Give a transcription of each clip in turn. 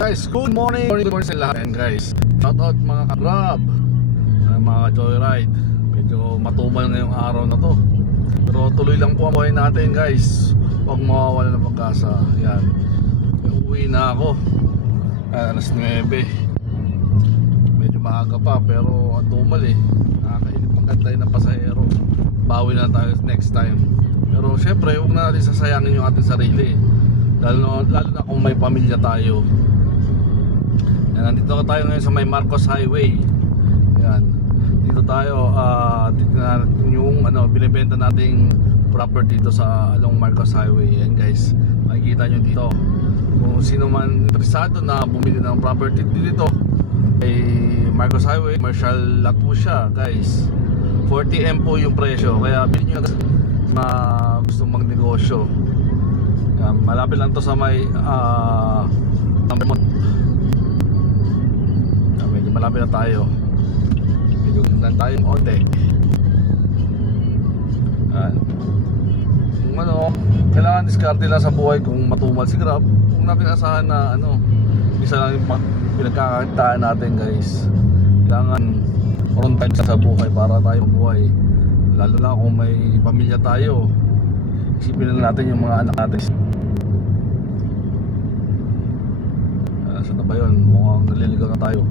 Guys, good morning sa lahat. And guys, shout out mga ka-grab, mga joyride. Medyo matumal ngayong araw na to, pero tuloy lang po ang buhay natin guys. Huwag mawawala ng pag-asa. Yan, uwi na ako alas 9. Medyo maaga pa pero ang tumal nakakainip magkantay ng pasahero. Bawi na tayo next time. Pero syempre huwag na natin sasayangin yung ating sarili, lalo na kung may pamilya tayo. Yan, nandito tayo ngayon sa may Marcos Highway. Yan, dito tayo tignan natin yung binibenta nating property dito sa along Marcos Highway. Yan guys, makikita nyo dito. Kung sino man interesado na bumili ng property dito ay Marcos Highway, commercial lot po siya guys. 40M po yung presyo, kaya bilhin nyo na gusto magnegosyo. Yan, malapit lang to sa may medyo malapit na tayo. Medyo lang tayong onte. Yan, kailangan diskarte lang sa buhay. Kung matumal si Grab, kung natin asahan na isa lang yung pinagkakakitaan natin guys. Kailangan on time sa buhay para tayo buhay, lalo na kung may pamilya tayo. Isipin na natin yung mga anak natin. Saan na ba yun? Mukhang naliligaw na tayo.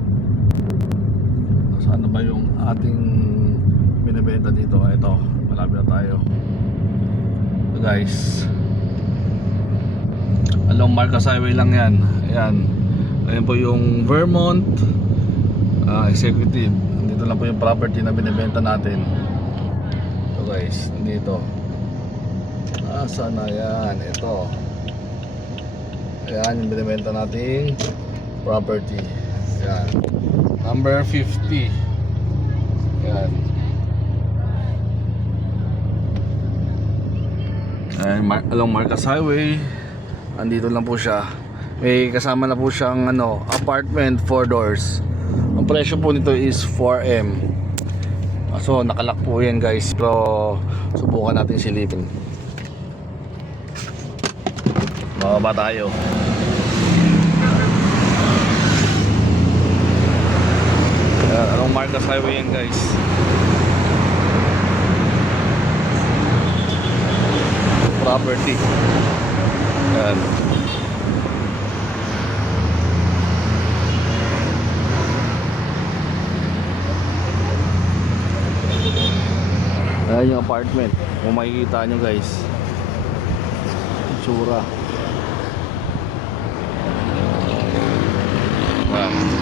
Saan na ba yung ating binibenta dito? Ito, malapit na tayo. Ito guys, along Marcos Highway lang yan. Ayan, ayan po yung Vermont Executive. Dito lang po yung property na binibenta natin. Ito guys, dito. Sana yan? Ito. Ayan yung binibenta nating property. Ayan, number 50. Ayan. Ayan, along Marcos Highway. Andito lang po siya. May kasama na po siyang apartment, 4 doors. Ang presyo po nito is 4M. So nakalak po yan guys, pero subukan natin silipin. Bababa tayo. Along Marcos Highway yan guys. Property. Yan. Ayan yung apartment. Kung makikita nyo guys, itsura. Wow.